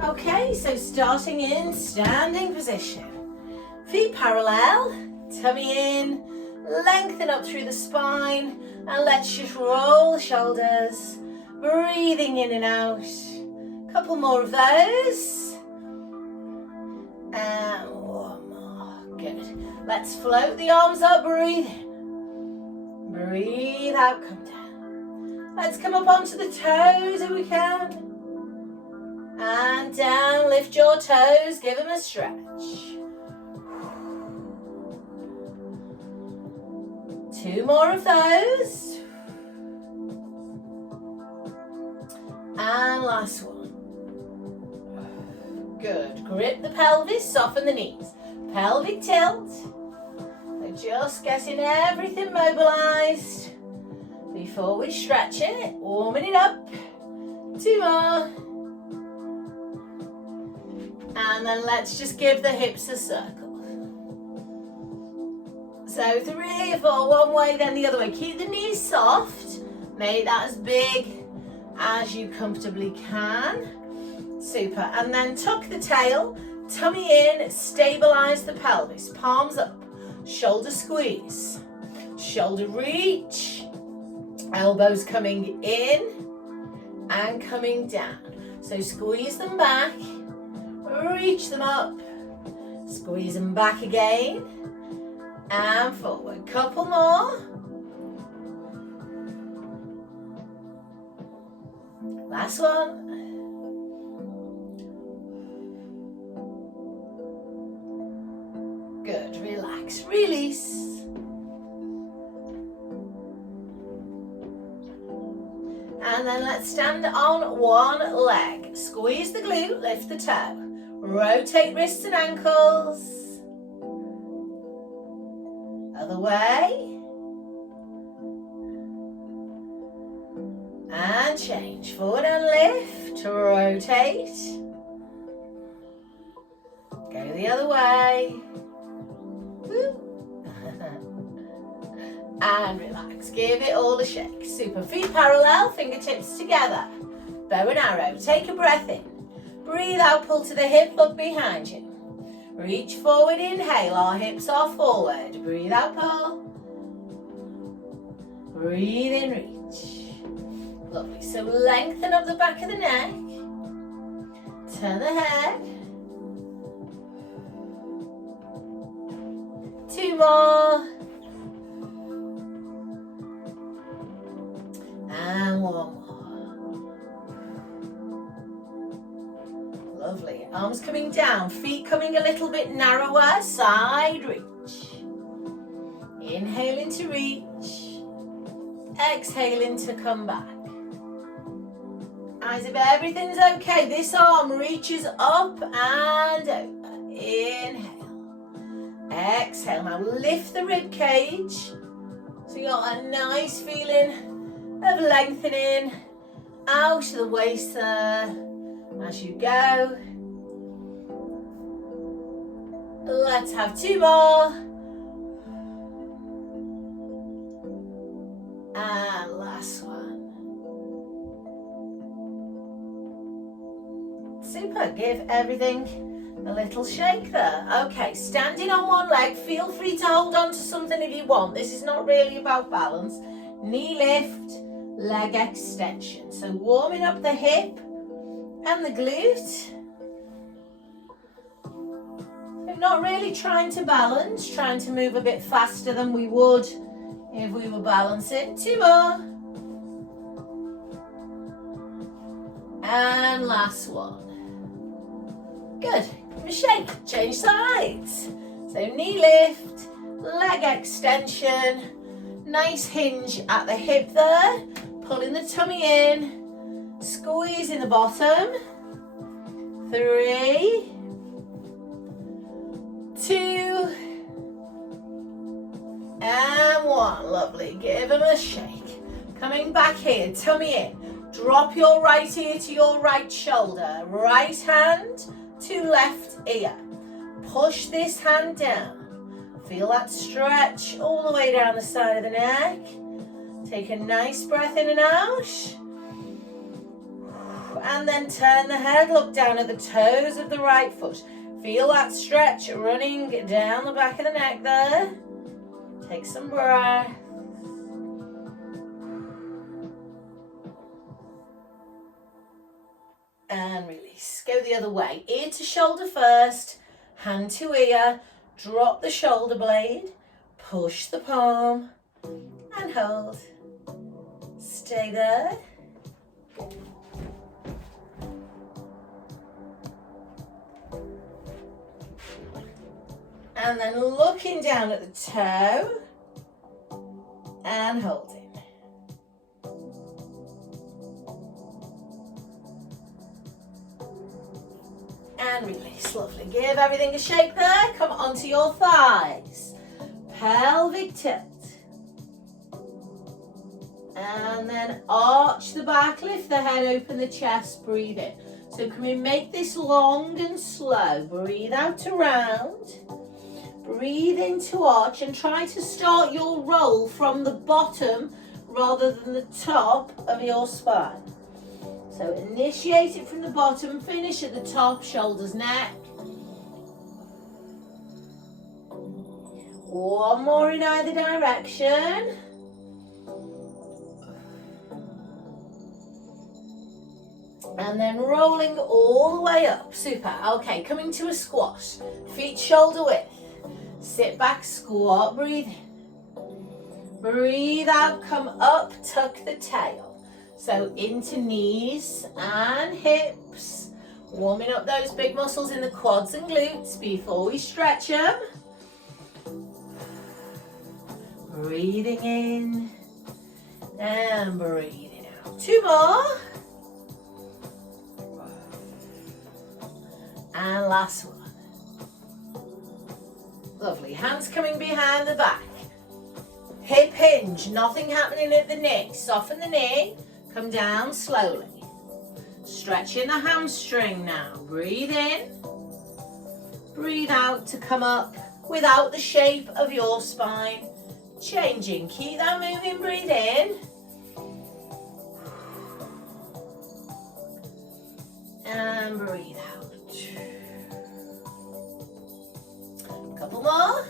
Okay, so starting in standing position. Feet parallel, tummy in, lengthen up through the spine, and let's just roll the shoulders, breathing in and out. Couple more of those. And one more. Good. Let's float the arms up, breathe in. Breathe out, come down. Let's come up onto the toes if we can. And down, lift your toes, give them a stretch. 2 more of those. And last one. Good. Grip the pelvis, soften the knees. Pelvic tilt. So just getting everything mobilized before we stretch it. Warming it up. 2 more. And then let's just give the hips a circle. So 3 or 4, one way, then the other way. Keep the knees soft. Make that as big as you comfortably can. Super. And then tuck the tail, tummy in, stabilize the pelvis. Palms up, shoulder squeeze, shoulder reach, elbows coming in and coming down. So squeeze them back, reach them up, squeeze them back again, and forward. Couple more. Last one. Good. Relax. Release. And then let's stand on one leg. Squeeze the glute, lift the toe. Rotate wrists and ankles. Other way. And change. Forward and lift. Rotate. Go the other way. Woo. And relax. Give it all a shake. Super. Feet parallel, fingertips together. Bow and arrow. Take a breath in. Breathe out, pull to the hip, look behind you. Reach forward, inhale, our hips are forward. Breathe out, pull. Breathe in, reach. Lovely. So lengthen up the back of the neck. Turn the head. 2 more. And 1 more. Lovely. Arms coming down, feet coming a little bit narrower, side reach. Inhaling to reach. Exhaling to come back. As if everything's okay, this arm reaches up and over. Inhale. Exhale. Now lift the rib cage. So you got a nice feeling of lengthening out of the waist there as you go. Let's have 2 more. And last one. Super. Give everything a little shake there. Okay, standing on one leg, feel free to hold on to something if you want. This is not really about balance. Knee lift, leg extension. So warming up the hip and the glute. We're not really trying to balance, trying to move a bit faster than we would if we were balancing. 2 more. And last one. Good. Give it a shake. Change sides. So knee lift, leg extension. Nice hinge at the hip there. Pulling the tummy in. Squeezing the bottom. 3, 2, and 1. Lovely. Give them a shake. Coming back here, tummy in. Drop your right ear to your right shoulder. Right hand to left ear. Push this hand down. Feel that stretch all the way down the side of the neck. Take a nice breath in and out. and then turn the head, look down at the toes of the right foot. Feel that stretch running down the back of the neck there. Take some breath. And release. Go the other way. Ear to shoulder first, hand to ear. Drop the shoulder blade, push the palm, and hold. Stay there. And then looking down at the toe and holding. And release, lovely. Give everything a shake there. Come onto your thighs. Pelvic tilt. And then arch the back, lift the head, open the chest, breathe in. So can we make this long and slow? Breathe out to round. Breathe in to arch and try to start your roll from the bottom rather than the top of your spine. So initiate it from the bottom, finish at the top, shoulders, neck. One more in either direction. And then rolling all the way up. Super. Okay, coming to a squat. Feet shoulder width. Sit back, squat, breathe in. Breathe out, come up, tuck the tail. So into knees and hips. Warming up those big muscles in the quads and glutes before we stretch them. Breathing in and breathing out. Two more. And last one. Lovely. Hands coming behind the back. Hip hinge. Nothing happening at the knee. Soften the knee. Come down slowly. Stretching the hamstring now. Breathe in. Breathe out to come up without the shape of your spine changing. Keep that moving. Breathe in. And breathe out. Couple more.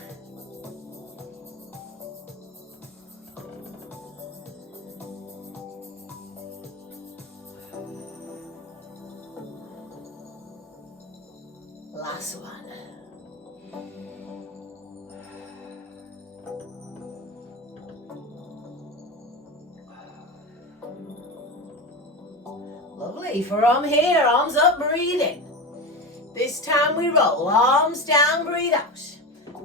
Last one. Lovely. From here, arms up, breathing. This time we roll, arms down, breathe out.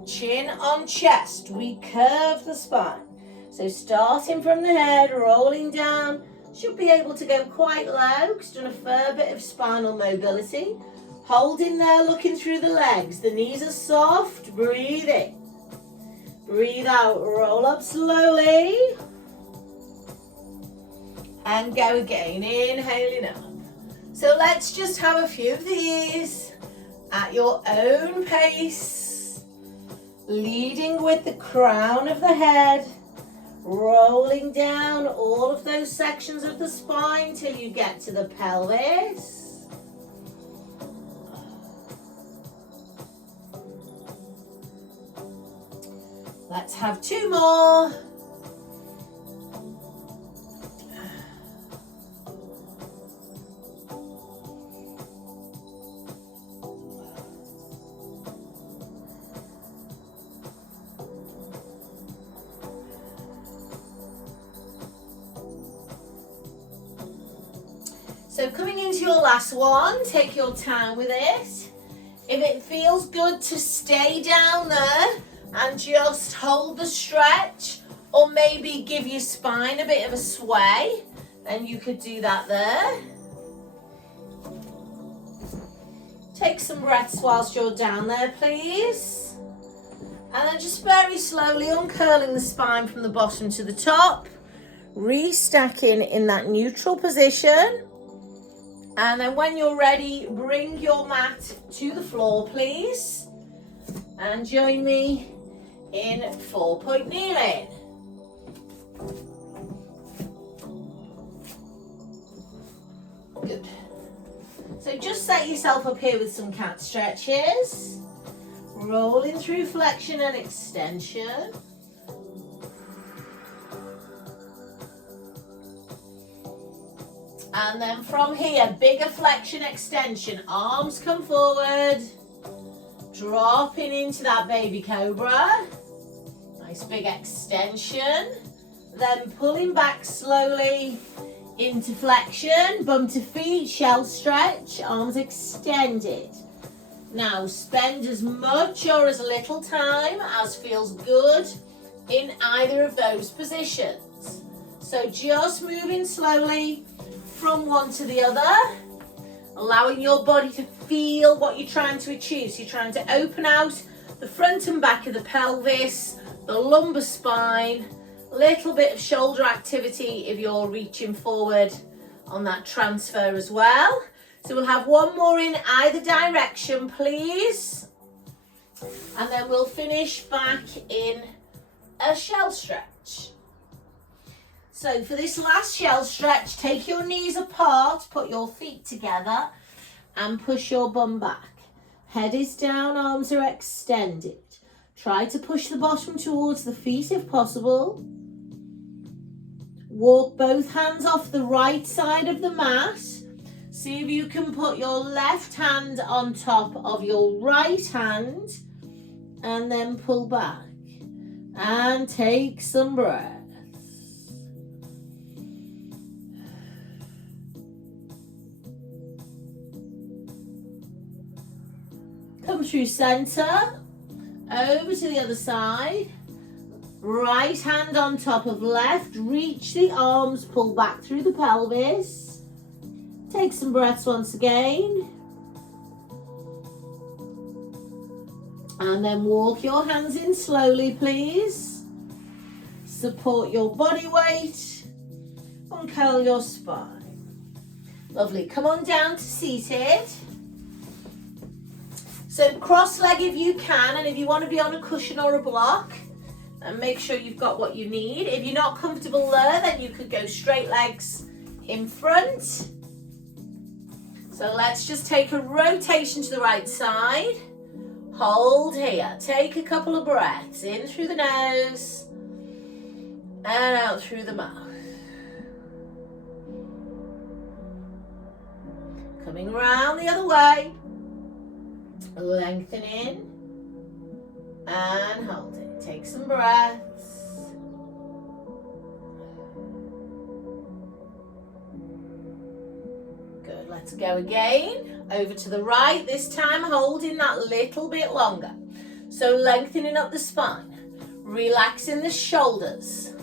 Chin on chest, we curve the spine. So starting from the head, rolling down, should be able to go quite low because done a fair bit of spinal mobility. Holding there, looking through the legs. The knees are soft, breathe in. Breathe out, roll up slowly. And go again, inhaling up. So let's just have a few of these at your own pace. Leading with the crown of the head. Rolling down all of those sections of the spine till you get to the pelvis. Let's have two more. So coming into your last one, take your time with it. If it feels good to stay down there and just hold the stretch, or maybe give your spine a bit of a sway, then you could do that there. Take some breaths whilst you're down there, please. And then just very slowly uncurling the spine from the bottom to the top, restacking in that neutral position. And then when you're ready, bring your mat to the floor, please. And join me in 4-point kneeling. Good. So just set yourself up here with some cat stretches. Rolling through flexion and extension. And then from here, bigger flexion extension. Arms come forward. Dropping into that baby cobra. Nice big extension. Then pulling back slowly into flexion. Bum to feet, shell stretch. Arms extended. Now spend as much or as little time as feels good in either of those positions. So just moving slowly from one to the other, allowing your body to feel what you're trying to achieve. So you're trying to open out the front and back of the pelvis, the lumbar spine, a little bit of shoulder activity if you're reaching forward on that transfer as well. So we'll have one more in either direction, please. And then we'll finish back in a shell stretch. So for this last shell stretch, take your knees apart, put your feet together and push your bum back. Head is down, arms are extended. Try to push the bottom towards the feet if possible. Walk both hands off the right side of the mat. See if you can put your left hand on top of your right hand and then pull back and take some breath. Come through center, over to the other side. Right hand on top of left, reach the arms, pull back through the pelvis. Take some breaths once again. And then walk your hands in slowly, please. Support your body weight. Uncurl your spine. Lovely. Come on down to seated. So cross leg if you can, and if you want to be on a cushion or a block, and make sure you've got what you need. If you're not comfortable there, then you could go straight legs in front. So let's just take a rotation to the right side. Hold here. Take a couple of breaths in through the nose and out through the mouth. Coming around the other way. Lengthening and holding. Take some breaths. Good, let's go again. Over to the right, this time holding that little bit longer. So lengthening up the spine, relaxing the shoulders,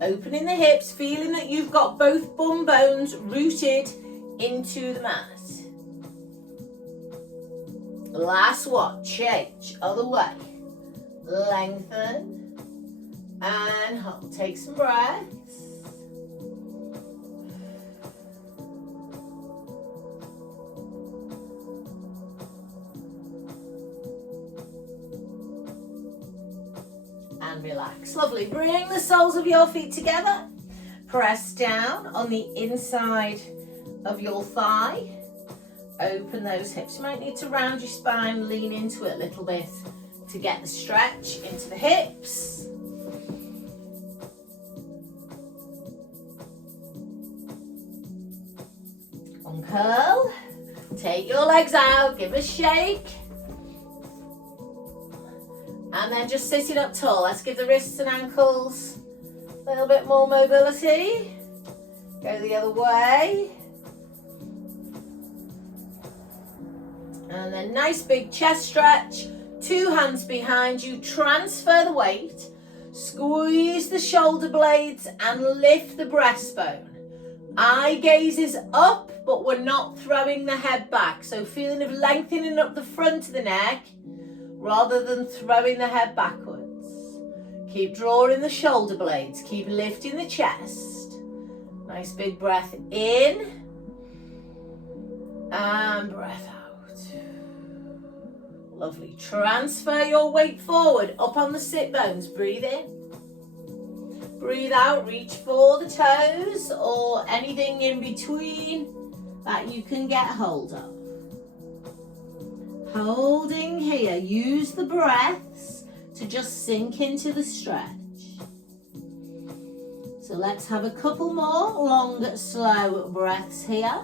opening the hips, feeling that you've got both bum bones rooted into the mat. Last one, change, other way. Lengthen and hold. Take some breaths. And relax. Lovely. Bring the soles of your feet together. Press down on the inside of your thigh. Open those hips. You might need to round your spine, lean into it a little bit to get the stretch into the hips. Uncurl. Take your legs out, give a shake. And then just sitting up tall. Let's give the wrists and ankles a little bit more mobility. Go the other way. And then nice big chest stretch. 2 hands behind you. Transfer the weight. Squeeze the shoulder blades and lift the breastbone. Eye gaze is up, but we're not throwing the head back. So feeling of lengthening up the front of the neck rather than throwing the head backwards. Keep drawing the shoulder blades. Keep lifting the chest. Nice big breath in and breath out. Lovely. Transfer your weight forward, up on the sit bones. Breathe in. Breathe out. Reach for the toes or anything in between that you can get hold of. Holding here. Use the breaths to just sink into the stretch. So let's have a couple more long, slow breaths here.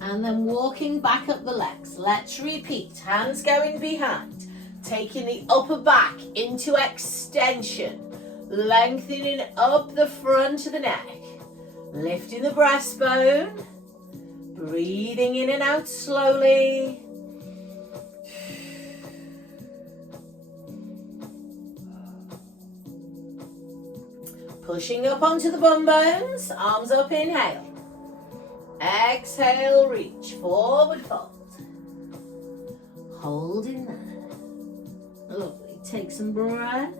And then walking back up the legs. Let's repeat. Hands going behind. Taking the upper back into extension. Lengthening up the front of the neck. Lifting the breastbone. Breathing in and out slowly. Pushing up onto the bum bones. Arms up, inhale. Exhale, reach, forward fold. Hold in there. Lovely, take some breaths.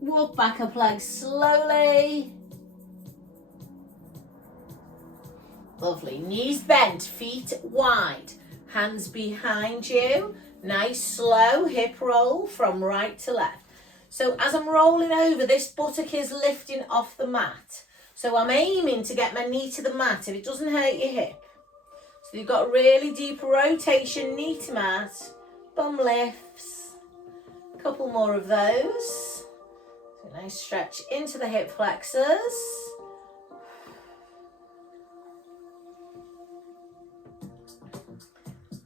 Walk back up legs slowly. Lovely, knees bent, feet wide, hands behind you. Nice slow hip roll from right to left. So as I'm rolling over, this buttock is lifting off the mat. So I'm aiming to get my knee to the mat if it doesn't hurt your hip. So you've got really deep rotation, knee to mat, bum lifts. A couple more of those. So nice stretch into the hip flexors.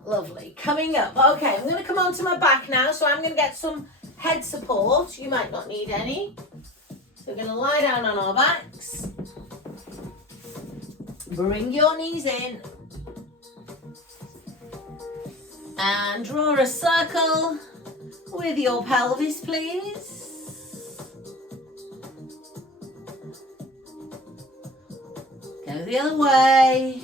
Lovely. Coming up. Okay, I'm going to come onto my back now, so I'm going to get some head support. You might not need any. So we're going to lie down on our backs. Bring your knees in. And draw a circle with your pelvis, please. Go the other way.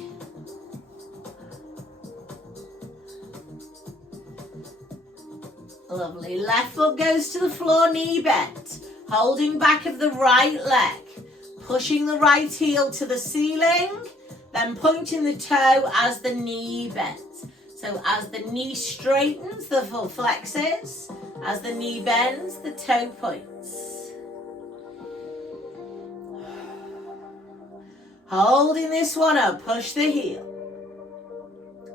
Lovely. Left foot goes to the floor, knee bent. Holding back of the right leg. Pushing the right heel to the ceiling. Then pointing the toe as the knee bends. So as the knee straightens, the foot flexes. As the knee bends, the toe points. Holding this one up. Push the heel.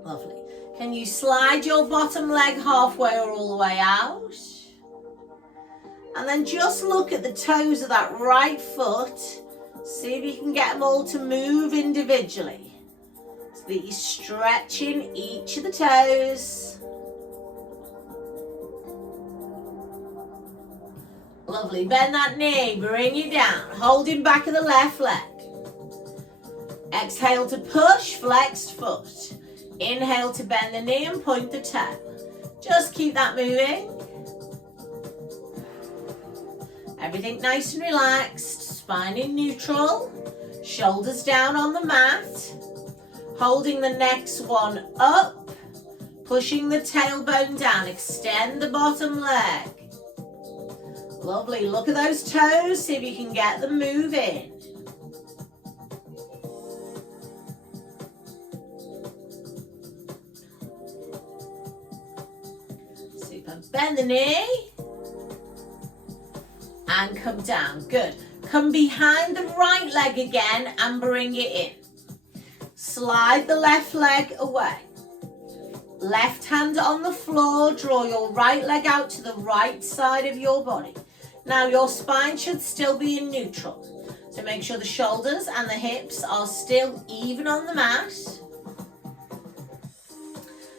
Lovely. Can you slide your bottom leg halfway or all the way out? And then just look at the toes of that right foot. See if you can get them all to move individually. So that you're stretching each of the toes. Lovely. Bend that knee, bring it down. Holding back of the left leg. Exhale to push, flexed foot. Inhale to bend the knee and point the toe. Just keep that moving. Everything nice and relaxed. Spine in neutral. Shoulders down on the mat. Holding the next one up. Pushing the tailbone down. Extend the bottom leg. Lovely. Look at those toes. See if you can get them moving. Bend the knee and come down. Good. Come behind the right leg again and bring it in. Slide the left leg away. Left hand on the floor. Draw your right leg out to the right side of your body. Now your spine should still be in neutral. So make sure the shoulders and the hips are still even on the mat.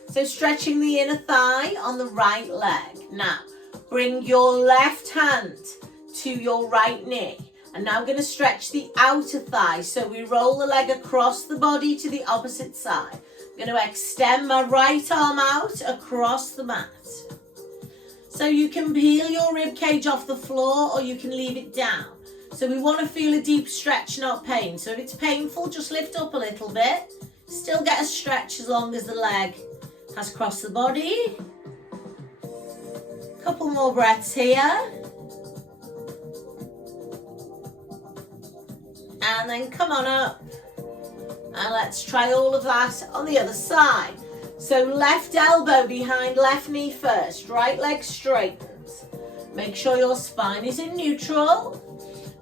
So stretching the inner thigh on the right leg. Now, bring your left hand to your right knee. And now I'm going to stretch the outer thigh. So we roll the leg across the body to the opposite side. I'm going to extend my right arm out across the mat. So you can peel your rib cage off the floor or you can leave it down. So we want to feel a deep stretch, not pain. So if it's painful, just lift up a little bit. Still get a stretch as long as the leg has crossed the body. Couple more breaths here. And then come on up. And let's try all of that on the other side. So left elbow behind left knee first, right leg straightens. Make sure your spine is in neutral.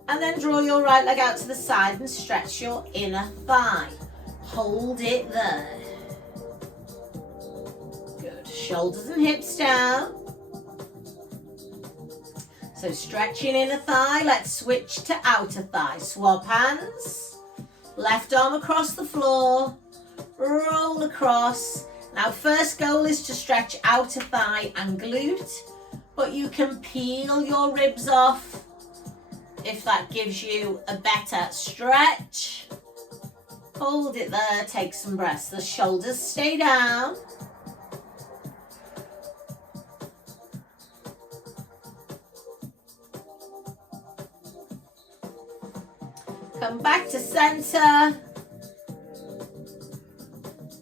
And then draw your right leg out to the side and stretch your inner thigh. Hold it there. Good. Shoulders and hips down. So stretching inner thigh. Let's switch to outer thigh. Swap hands. Left arm across the floor. Roll across. Now first goal is to stretch outer thigh and glute, but you can peel your ribs off if that gives you a better stretch. Hold it there, take some breaths. The shoulders stay down. Come back to center.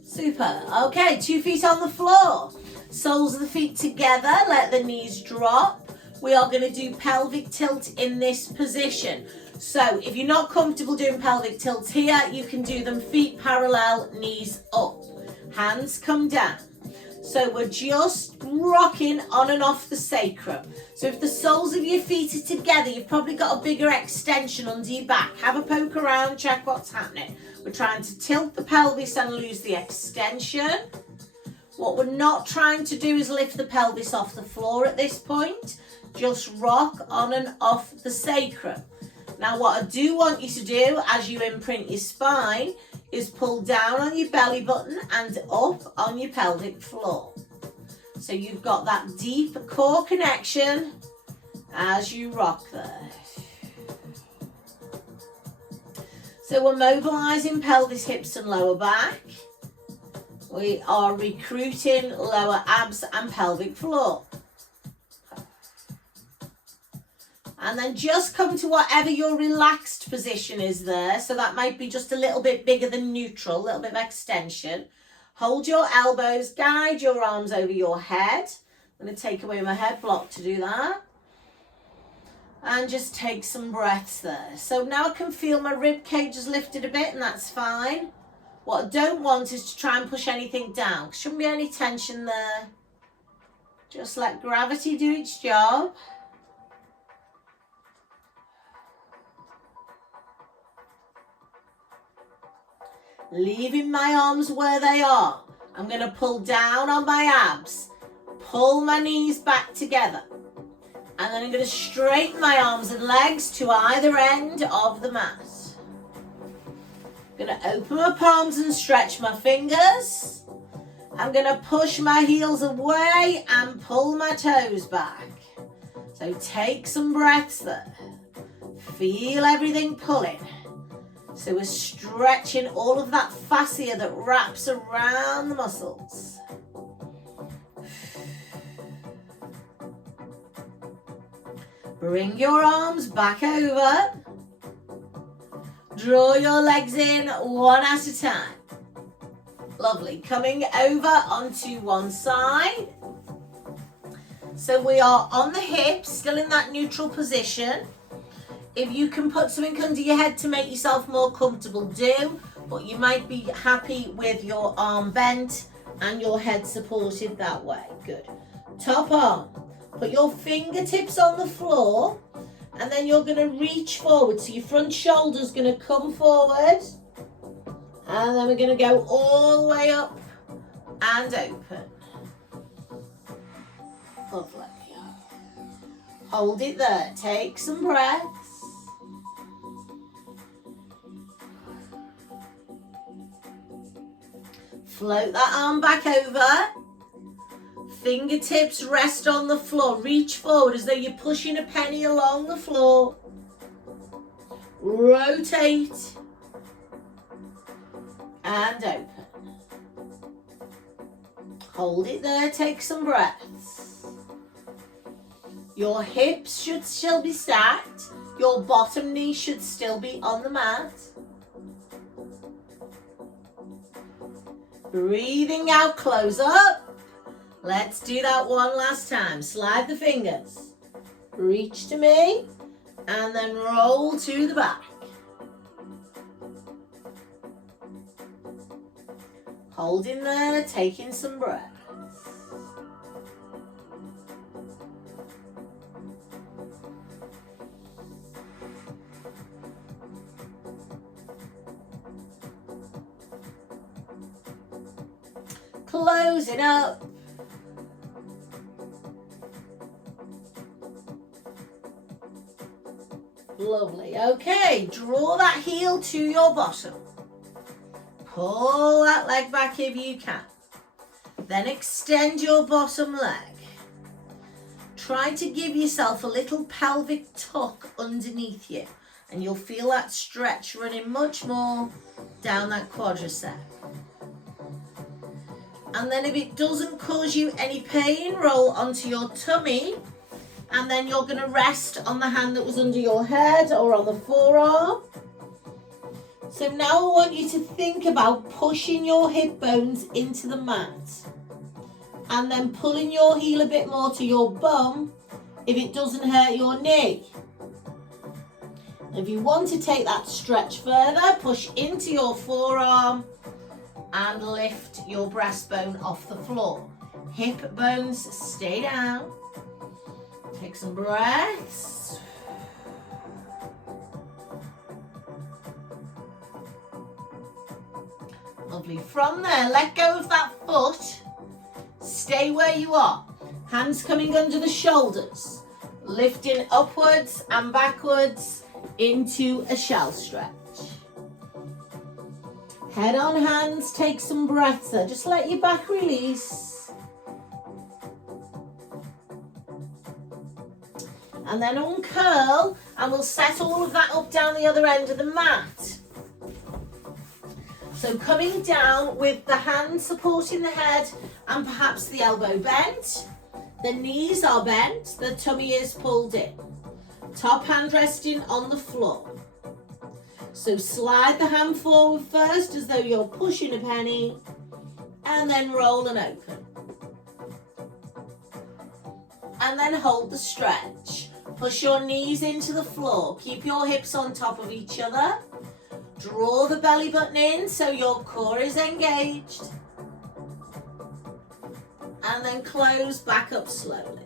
Super. Okay, 2 feet on the floor. Soles of the feet together, let the knees drop. We are going to do pelvic tilt in this position. So if you're not comfortable doing pelvic tilts here, you can do them feet parallel, knees up. Hands come down. So we're just rocking on and off the sacrum. So if the soles of your feet are together, you've probably got a bigger extension under your back. Have a poke around, check what's happening. We're trying to tilt the pelvis and lose the extension. What we're not trying to do is lift the pelvis off the floor at this point. Just rock on and off the sacrum. Now what I do want you to do as you imprint your spine is pull down on your belly button and up on your pelvic floor. So you've got that deep core connection as you rock there. So we're mobilizing pelvis, hips and lower back. We are recruiting lower abs and pelvic floor. And then just come to whatever your relaxed position is there. So that might be just a little bit bigger than neutral, a little bit of extension. Hold your elbows, guide your arms over your head. I'm going to take away my head block to do that. And just take some breaths there. So now I can feel my rib cage has lifted a bit, and that's fine. What I don't want is to try and push anything down. Shouldn't be any tension there. Just let gravity do its job. Leaving my arms where they are. I'm going to pull down on my abs. Pull my knees back together. And then I'm going to straighten my arms and legs to either end of the mat. I'm going to open my palms and stretch my fingers. I'm going to push my heels away and pull my toes back. So take some breaths there. Feel everything pulling. So we're stretching all of that fascia that wraps around the muscles. Bring your arms back over. Draw your legs in one at a time. Lovely. Coming over onto one side. So we are on the hips, still in that neutral position. If you can put something under your head to make yourself more comfortable, do. But you might be happy with your arm bent and your head supported that way. Good. Top arm. Put your fingertips on the floor and then you're going to reach forward. So your front shoulder's going to come forward and then we're going to go all the way up and open. Lovely. Hold it there. Take some breaths. Float that arm back over. Fingertips rest on the floor. Reach forward as though you're pushing a penny along the floor. Rotate. And open. Hold it there. Take some breaths. Your hips should still be stacked. Your bottom knee should still be on the mat. Breathing out, close up. Let's do that one last time. Slide the fingers. Reach to me and then roll to the back. Holding there, taking some breaths. Closing up. Lovely. Okay, draw that heel to your bottom. Pull that leg back if you can. Then extend your bottom leg. Try to give yourself a little pelvic tuck underneath you, and you'll feel that stretch running much more down that quadricep. And then if it doesn't cause you any pain, roll onto your tummy, and then you're going to rest on the hand that was under your head or on the forearm. So now I want you to think about pushing your hip bones into the mat and then pulling your heel a bit more to your bum if it doesn't hurt your knee. If you want to take that stretch further, push into your forearm and lift your breastbone off the floor. Hip bones stay down. Take some breaths. Lovely. From there, let go of that foot. Stay where you are. Hands coming under the shoulders. Lifting upwards and backwards into a shell stretch. Head on hands, take some breaths there. Just let your back release. And then uncurl, and we'll set all of that up down the other end of the mat. So coming down with the hands supporting the head and perhaps the elbow bent. The knees are bent, the tummy is pulled in. Top hand resting on the floor. So slide the hand forward first as though you're pushing a penny, and then roll and open. And then hold the stretch. Push your knees into the floor. Keep your hips on top of each other. Draw the belly button in so your core is engaged. And then close back up slowly.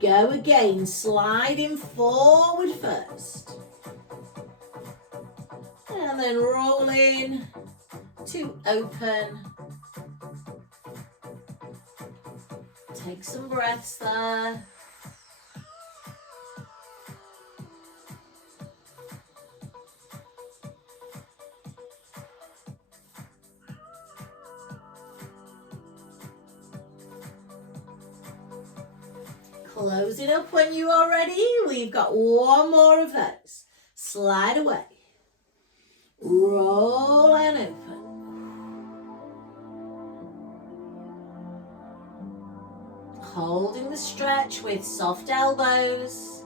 Go again, sliding forward first. And then roll in to open. Take some breaths there. Closing up when you are ready. We've got one more of those. Slide away. Roll and open. Holding the stretch with soft elbows.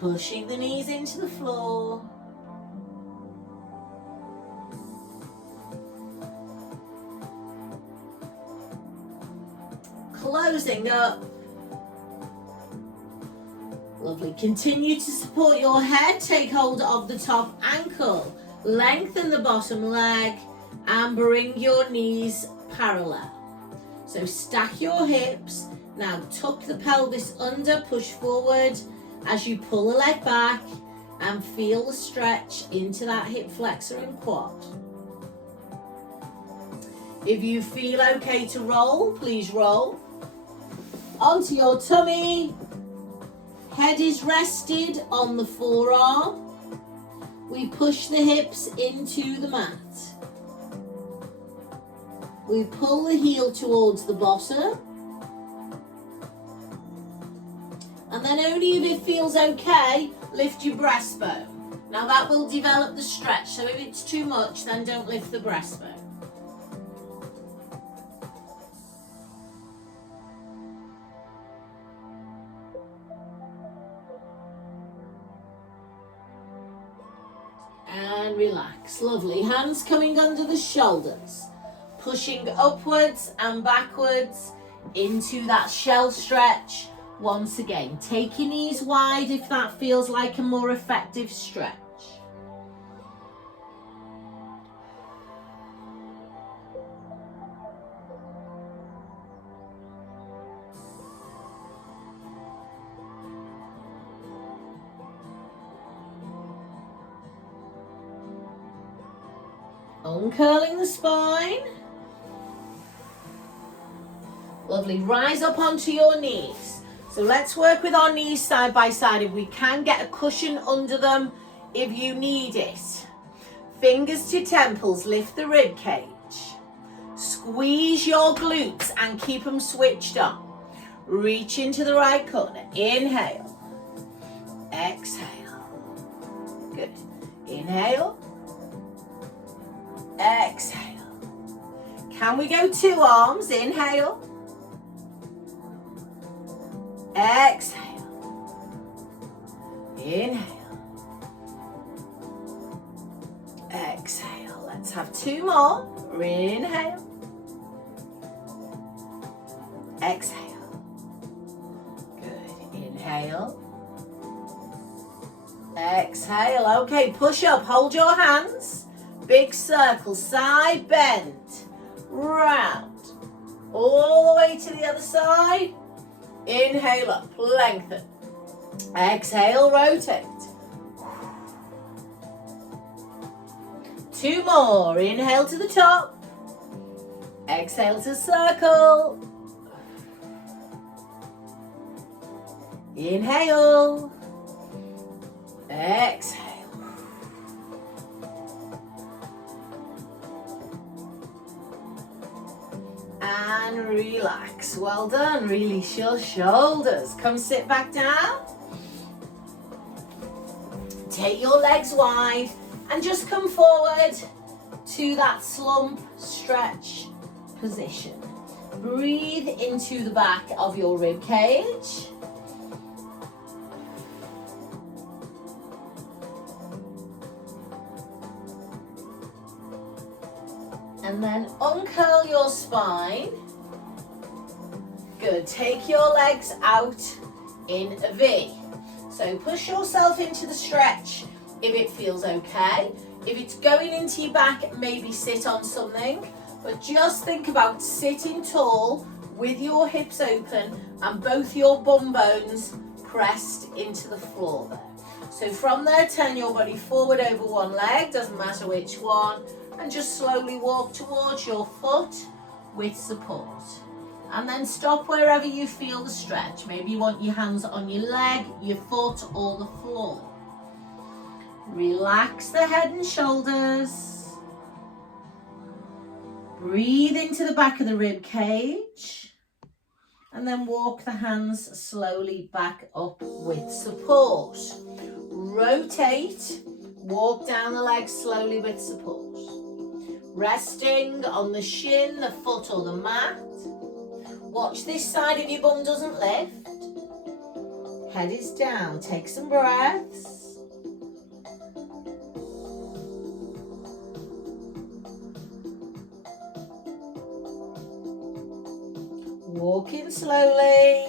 Pushing the knees into the floor. Closing up. Lovely. Continue to support your head. Take hold of the top ankle. Lengthen the bottom leg and bring your knees parallel. So stack your hips. Now tuck the pelvis under, push forward as you pull the leg back and feel the stretch into that hip flexor and quad. If you feel okay to roll, please roll. Onto your tummy. Head is rested on the forearm. We push the hips into the mat. We pull the heel towards the bottom. And then only if it feels okay, lift your breastbone. Now that will develop the stretch, so if it's too much, then don't lift the breastbone. And relax. Lovely. Hands coming under the shoulders. Pushing upwards and backwards into that shell stretch. Once again, take your knees wide if that feels like a more effective stretch. Uncurling the spine. Lovely. Rise up onto your knees. So let's work with our knees side by side. If we can, get a cushion under them if you need it. Fingers to temples, lift the rib cage. Squeeze your glutes and keep them switched on. Reach into the right corner. Inhale. Exhale. Good. Inhale. Exhale. Can we go 2 arms? Inhale. Exhale. Inhale. Exhale. Let's have 2 more. Inhale. Exhale. Good. Inhale. Exhale. Okay, push up. Hold your hands. Big circle. Side bend. Round. All the way to the other side. Inhale up. Lengthen. Exhale. Rotate. 2 more. Inhale to the top. Exhale to circle. Inhale. Exhale. And relax. Well done. Release your shoulders. Come sit back down. Take your legs wide and just come forward to that slump stretch position. Breathe into the back of your rib cage. And then uncurl your spine. Good. Take your legs out in a V. So push yourself into the stretch if it feels okay. If it's going into your back, maybe sit on something. But just think about sitting tall with your hips open and both your bum bones pressed into the floor there. So from there, turn your body forward over one leg, doesn't matter which one, and just slowly walk towards your foot with support. And then stop wherever you feel the stretch. Maybe you want your hands on your leg, your foot, or the floor. Relax the head and shoulders. Breathe into the back of the rib cage. And then walk the hands slowly back up with support. Rotate. Walk down the legs slowly with support. Resting on the shin, the foot, or the mat. Watch this side if your bum doesn't lift. Head is down. Take some breaths. Walking slowly.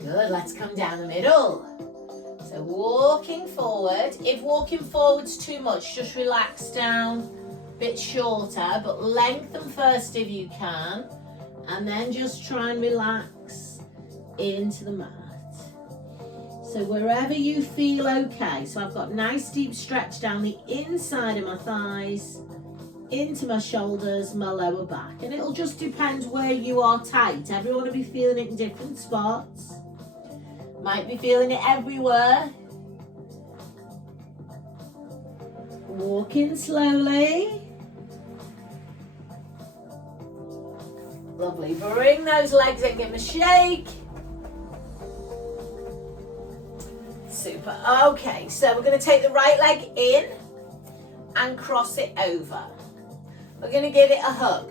Good. Let's come down the middle. So walking forward. If walking forward's too much, just relax down. Bit shorter, but lengthen first if you can, and then just try and relax into the mat. So wherever you feel okay. So I've got nice deep stretch down the inside of my thighs, into my shoulders, my lower back, and it'll just depend where you are tight. Everyone will be feeling it in different spots. Might be feeling it everywhere. Walking slowly. Lovely. Bring those legs in, give them a shake. Super. Okay, so we're going to take the right leg in and cross it over. We're going to give it a hug.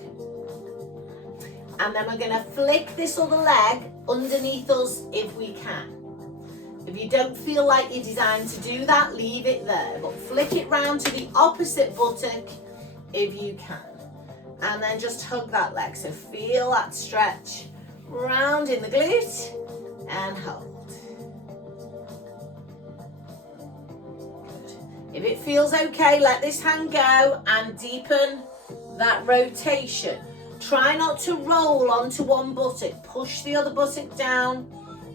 And then we're going to flick this other leg underneath us if we can. If you don't feel like you're designed to do that, leave it there. But flick it round to the opposite buttock if you can. And then just hug that leg. So feel that stretch round in the glute and hold. Good. If it feels okay, let this hand go and deepen that rotation. Try not to roll onto one buttock. Push the other buttock down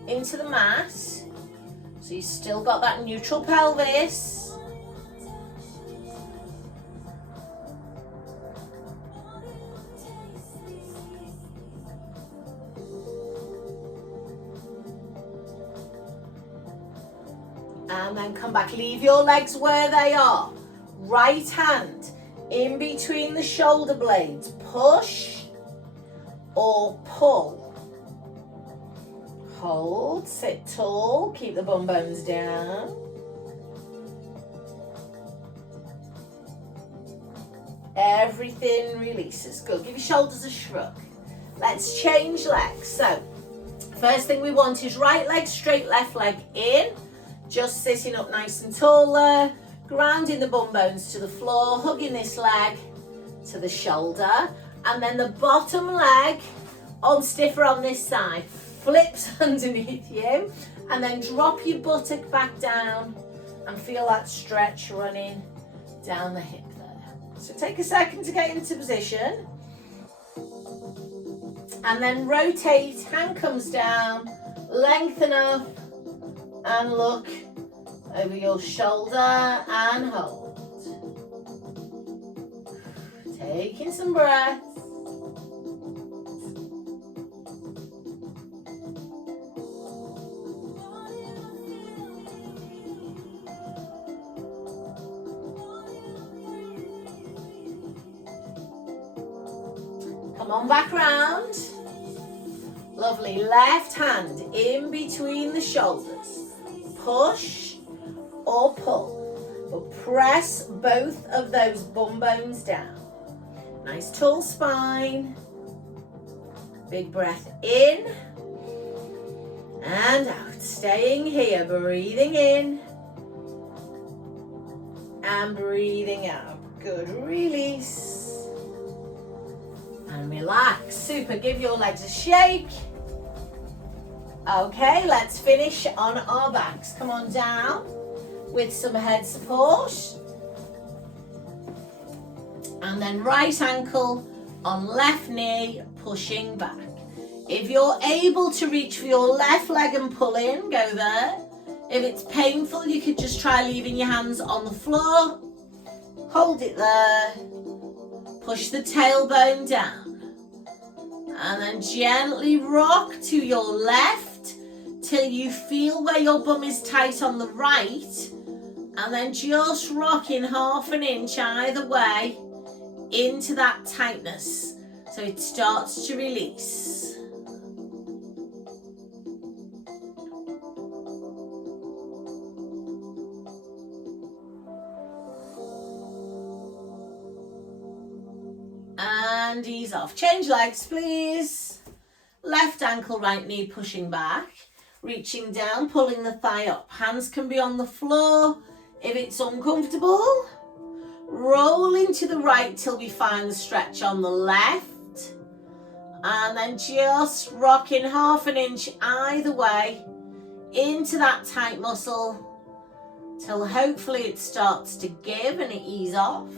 into the mat. So you've still got that neutral pelvis. And then come back. Leave your legs where they are. Right hand in between the shoulder blades. Push or pull. Hold, sit tall, keep the bum bones down. Everything releases. Good. Give your shoulders a shrug. Let's change legs. So, first thing we want is right leg straight, left leg in. Just sitting up nice and tall there. Grounding the bum bones to the floor, hugging this leg to the shoulder. And then the bottom leg, arm stiffer on this side, flips underneath you. And then drop your buttock back down and feel that stretch running down the hip there. So take a second to get into position. And then rotate, hand comes down, lengthen up and look over your shoulder and hold. Taking some breaths. Come on back round. Lovely. Left hand in between the shoulders. Push or pull. But press both of those bum bones down. Nice tall spine. Big breath in and out. Staying here. Breathing in and breathing out. Good. Release. And relax. Super. Give your legs a shake. Okay, let's finish on our backs. Come on down with some head support. And then right ankle on left knee, pushing back. If you're able to reach for your left leg and pull in, go there. If it's painful, you could just try leaving your hands on the floor. Hold it there. Push the tailbone down. And then gently rock to your left till you feel where your bum is tight on the right. And then just rocking half an inch either way into that tightness so it starts to release. And ease off. Change legs, please. Left ankle, right knee pushing back. Reaching down, pulling the thigh up. Hands can be on the floor if it's uncomfortable. Rolling to the right till we find the stretch on the left. And then just rocking half an inch either way into that tight muscle till hopefully it starts to give and it ease off.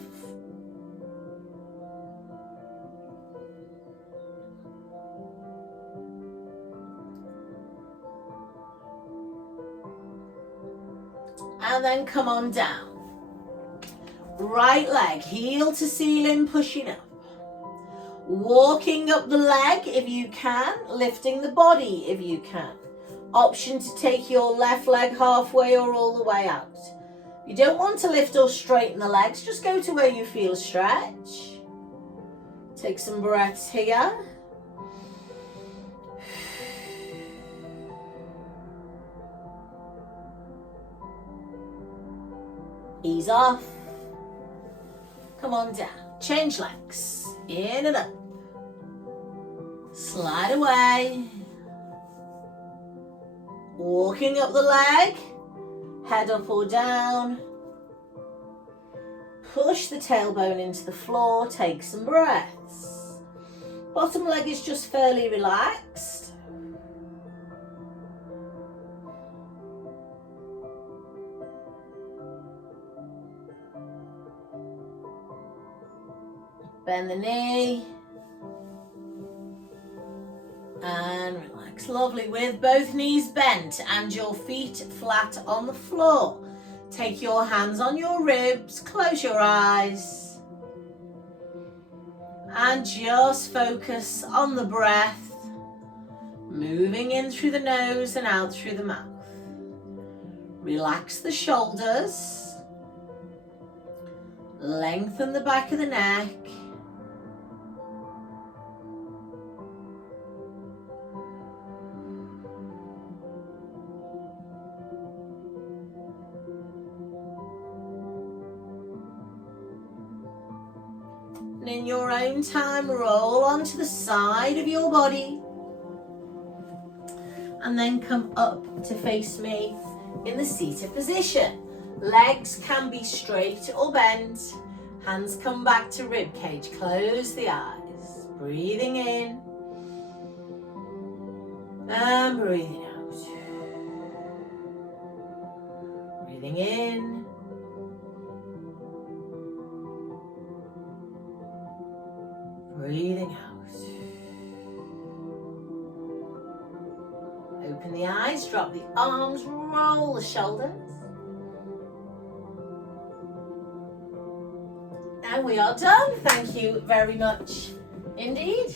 And then come on down. Right leg, heel to ceiling, pushing up. Walking up the leg if you can, lifting the body if you can. Option to take your left leg halfway or all the way out. You don't want to lift or straighten the legs, just go to where you feel a stretch. Take some breaths here. Ease off. Come on down. Change legs. In and up. Slide away. Walking up the leg. Head up or down. Push the tailbone into the floor. Take some breaths. Bottom leg is just fairly relaxed. Bend the knee and relax. Lovely. With both knees bent and your feet flat on the floor. Take your hands on your ribs, close your eyes and just focus on the breath, moving in through the nose and out through the mouth. Relax the shoulders. Lengthen the back of the neck. And in your own time, roll onto the side of your body. And then come up to face me in the seated position. Legs can be straight or bent. Hands come back to rib cage. Close the eyes. Breathing in. And breathing out. Breathing in. Breathing out. Open the eyes, drop the arms, roll the shoulders. And we are done. Thank you very much indeed.